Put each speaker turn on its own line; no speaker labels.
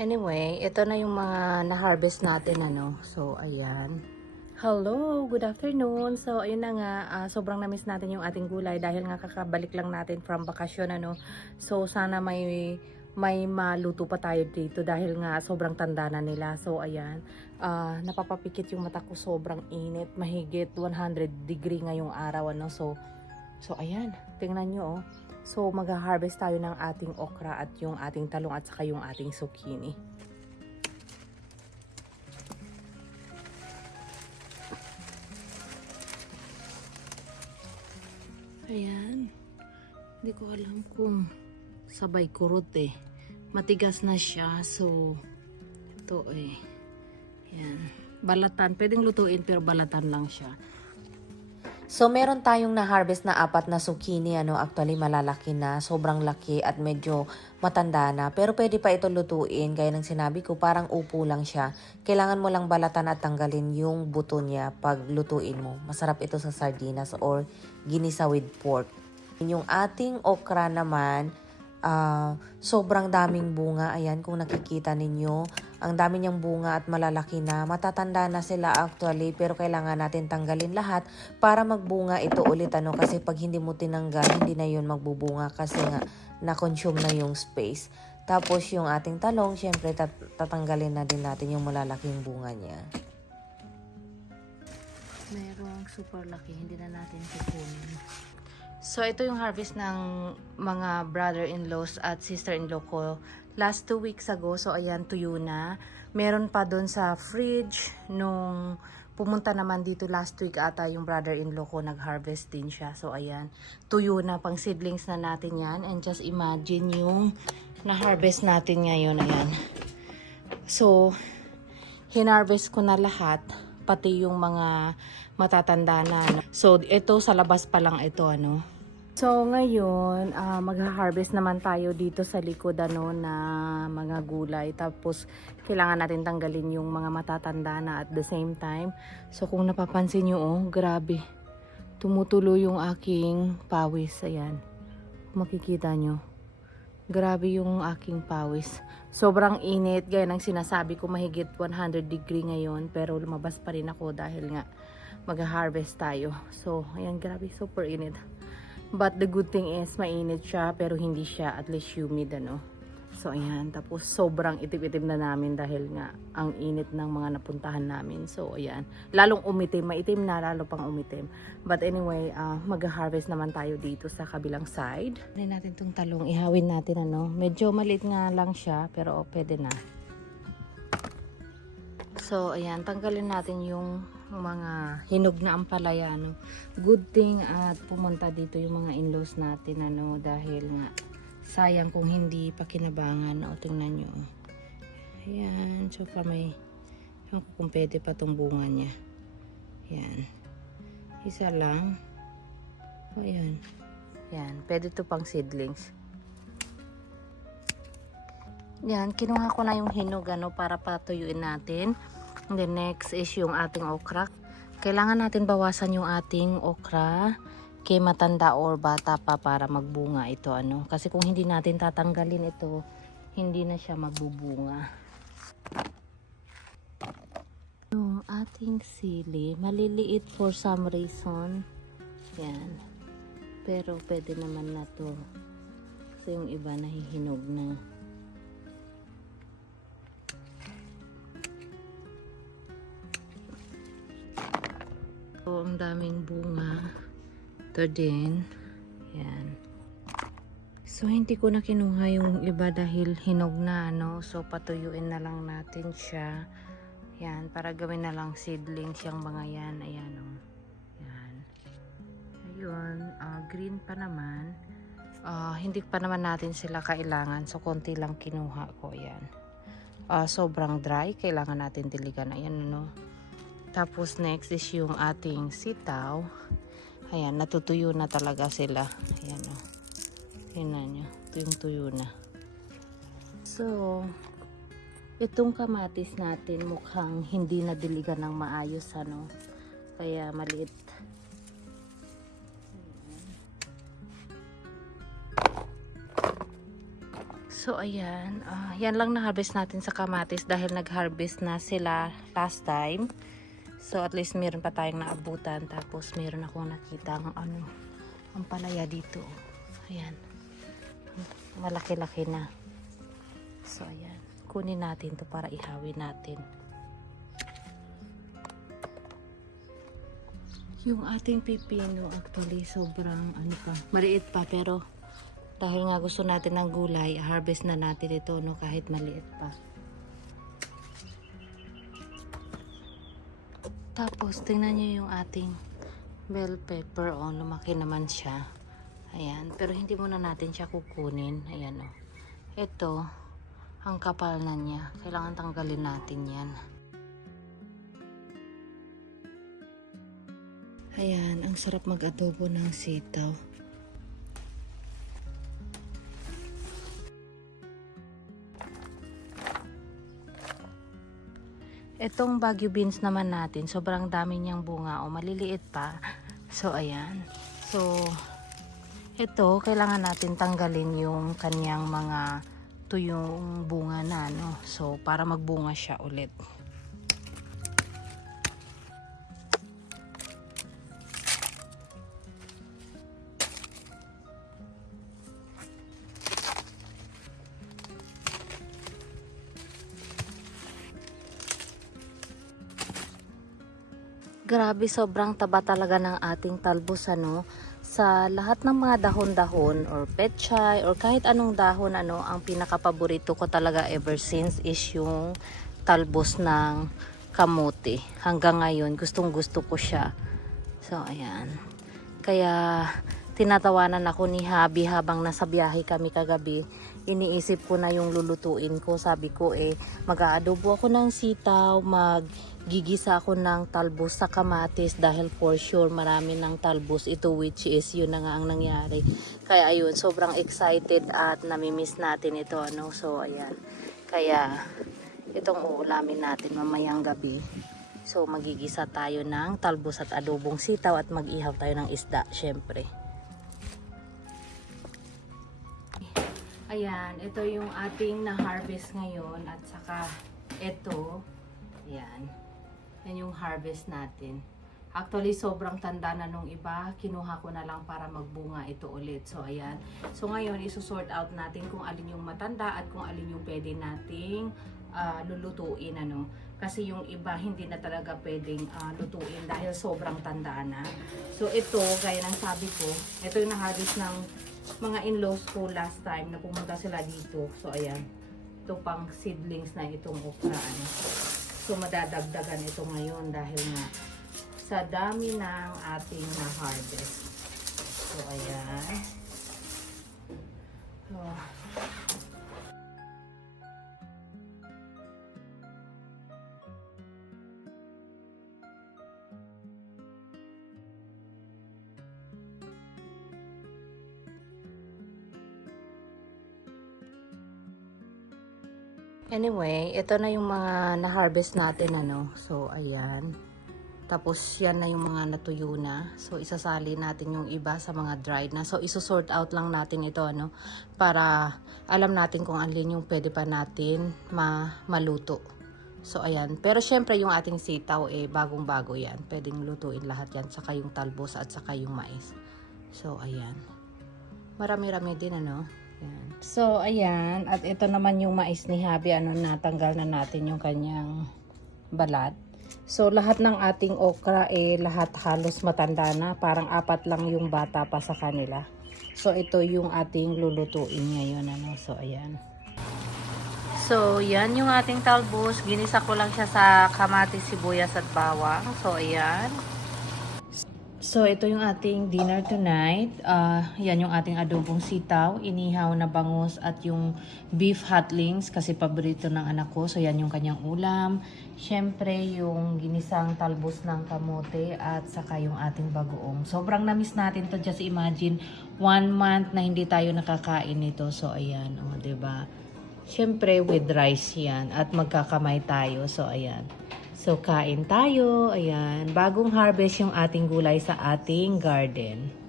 Anyway, ito na yung mga na-harvest natin ano. So, ayan. Hello, good afternoon. So, ayun na nga, ah, sobrang namiss natin yung ating gulay dahil nga kakabalik lang natin from bakasyon ano. So, sana may may maluto pa tayo dito dahil nga sobrang tanda na nila. So, ayan, ah, napapapikit yung mata ko, sobrang init, mahigit 100 degree ngayong araw ano. So, so ayan, tingnan nyo oh. So, mag-harvest tayo ng ating okra at yung ating talong at saka yung ating zucchini. Ayan. Hindi ko alam kung sabay kurot eh. Matigas na siya. So, ito eh. Ayan. Balatan. Pwedeng lutuin pero balatan lang siya. So, meron tayong na-harvest na apat na zucchini, ano, actually malalaki na, sobrang laki at medyo matanda na. Pero pwede pa ito lutuin, gaya ng sinabi ko, parang upo lang siya. Kailangan mo lang balatan at tanggalin yung buto niya pag lutuin mo. Masarap ito sa sardinas or ginisa with pork. Yung ating okra naman, ah, sobrang daming bunga. Ayan, kung nakikita ninyo, ang dami niyang bunga at malalaki na. Matatanda na sila actually, pero kailangan natin tanggalin lahat para magbunga ito ulit. Ano? Kasi pag hindi mo tinanggal, hindi na yun magbubunga kasi nga na-consume na yung space. Tapos yung ating talong, syempre tat- tatanggalin na din natin yung malalaking bunga niya. Merong super laki, hindi na natin kukunin. So, ito yung harvest ng mga brother-in-laws at sister-in-law ko last two weeks ago. So, ayan, tuyo na. Meron pa doon sa fridge nung pumunta naman dito last week ata yung brother-in-law ko nag-harvest din siya. So, ayan, tuyo na pang seedlings na natin yan. And just imagine yung na-harvest natin ngayon. Ayan. So, hinarvest ko na lahat pati yung mga matatanda na. So, ito sa labas pa lang ito, ano. So, ngayon, ah, magha-harvest naman tayo dito sa likod, ano, na mga gulay. Tapos, kailangan natin tanggalin yung mga matatanda na at the same time. So, kung napapansin nyo, oh, grabe. Tumutulo yung aking pawis. Ayan. Makikita nyo. Grabe yung aking pawis. Sobrang init, gaya ng sinasabi ko, mahigit 100 degree ngayon. Pero lumabas pa rin ako dahil nga mag-harvest tayo. So, ayan, grabe, super init. But the good thing is, mainit siya, pero hindi siya at least humid, ano. So, ayan. Tapos, sobrang itim-itim na namin dahil nga ang init ng mga napuntahan namin. So, ayan. Lalong umitim. Maitim na, lalo pang umitim. But anyway, ah, mag-harvest naman tayo dito sa kabilang side. Hindi natin tong talong. Ihawin natin, ano. Medyo maliit nga lang siya, pero oh, pwede na. So, ayan. Tanggalin natin yung mga hinog na ampalaya, ano. Good thing at pumunta dito yung mga in-laws natin, ano. Dahil nga, sayang kung hindi pa kinabangan. O, tingnan nyo. oh. Ayan. So, may, kung pwede pa tong bunga niya. Ayan. Isa lang. O, ayan. Yan. Pwede to pang seedlings. Yan. Kinuha ko na yung hinog ano, para patuyuin natin. Then next is yung ating okra. Kailangan natin bawasan yung ating okra kay matanda or bata pa para magbunga ito ano. Kasi kung hindi natin tatanggalin ito, hindi na siya magbubunga. Yung ating sili, maliliit for some reason. Yan. Pero pwede naman na to. Kasi yung iba nahihinog na. So, ang daming bunga. Ito din. Yan. So, hindi ko na kinuha yung iba dahil hinog na, ano. So, patuyuin na lang natin siya. Yan, para gawin na lang seedlings yung mga yan. Ayan, oh. Yan. Ayun, ah, green pa naman. Ah, hindi pa naman natin sila kailangan. So, konti lang kinuha ko. Yan. Ah, sobrang dry. Kailangan natin diligan. Ayan, no. Tapos next is yung ating sitaw. Ayan, natutuyo na talaga sila. Ayan o. Oh. Tingnan nyo. Ito yung tuyo na. So, itong kamatis natin mukhang hindi na diligan ng maayos ano. Kaya maliit. So, ayan. ah, yan lang na-harvest natin sa kamatis dahil nag-harvest na sila last time. So, at least meron pa tayong naabutan. Tapos, meron akong nakita ang ano, ang palaya dito. Ayan. Malaki-laki na. So, ayan. Kunin natin to para ihawin natin. Yung ating pipino actually sobrang ano pa, maliit pa pero dahil nga gusto natin ng gulay, harvest na natin ito no kahit maliit pa. Tapos tingnan niyo yung ating bell pepper oh, lumaki naman siya. Ayan, pero hindi muna natin siya kukunin. Ayan oh. Ito, ang kapal na niya. Kailangan tanggalin natin yan. Ayan, ang sarap mag-adobo ng sitaw. Itong Baguio beans naman natin, sobrang dami niyang bunga o maliliit pa. So, ayan. So, ito, kailangan natin tanggalin yung kanyang mga tuyong bunga na, no? So, para magbunga siya ulit. Grabe, sobrang taba talaga ng ating talbos ano. Sa lahat ng mga dahon-dahon or petchay or kahit anong dahon ano, ang pinakapaborito ko talaga ever since is yung talbos ng kamote. Hanggang ngayon, gustong gusto ko siya. So, ayan. Kaya, tinatawanan ako ni Habi habang nasa biyahe kami kagabi. Iniisip ko na yung lulutuin ko. Sabi ko eh, mag-aadobo ako ng sitaw, maggigisa ako ng talbos sa kamatis dahil for sure marami ng talbos ito which is yun na nga ang nangyari. Kaya ayun, sobrang excited at namimiss natin ito. Ano? So ayan. Kaya itong uulamin natin mamayang gabi. So magigisa tayo ng talbos at adobong sitaw at mag-ihaw tayo ng isda syempre. Ayan, ito yung ating na-harvest ngayon at saka ito, ayan, yan yung harvest natin. Actually, sobrang tanda na nung iba, kinuha ko na lang para magbunga ito ulit. So, ayan. So, ngayon, isusort out natin kung alin yung matanda at kung alin yung pwede nating ah, lulutuin, ano. Kasi yung iba, hindi na talaga pwedeng ah, lutuin dahil sobrang tanda na. So, ito, gaya ng sabi ko, ito yung na-harvest ng mga in-laws ko last time na pumunta sila dito. So, ayan. Ito pang seedlings na itong okra. Ano. So, madadagdagan ito ngayon dahil nga sa dami ng ating na-harvest. So, ayan. So, Anyway, ito na yung mga na-harvest natin ano. So, ayan. Tapos, yan na yung mga natuyo na. So, isasali natin yung iba sa mga dried na. So, isusort out lang natin ito ano. Para alam natin kung alin yung pwede pa natin ma maluto. So, ayan. Pero, syempre, yung ating sitaw, eh, bagong-bago yan. Pwedeng lutuin lahat yan. Saka yung talbos at saka yung mais. So, ayan. Marami-rami din ano. So, ayan. At ito naman yung mais ni Habi. Ano, natanggal na natin yung kanyang balat. So, lahat ng ating okra, eh, lahat halos matanda na. Parang apat lang yung bata pa sa kanila. So, ito yung ating lulutuin ngayon. Ano? So, ayan. So, yan yung ating talbos. Ginisa ko lang siya sa kamatis, sibuyas at bawang. So, ayan. So, ito yung ating dinner tonight. Ah, yan yung ating adobong sitaw, inihaw na bangus at yung beef hotlings kasi paborito ng anak ko. So, yan yung kanyang ulam. Siyempre, yung ginisang talbos ng kamote at saka yung ating bagoong. Sobrang namiss natin to Just imagine, one month na hindi tayo nakakain nito. So, ayan. O, 'di ba Siyempre, with rice yan. At magkakamay tayo. So, ayan. So, kain tayo. Ayan. Bagong harvest yung ating gulay sa ating garden.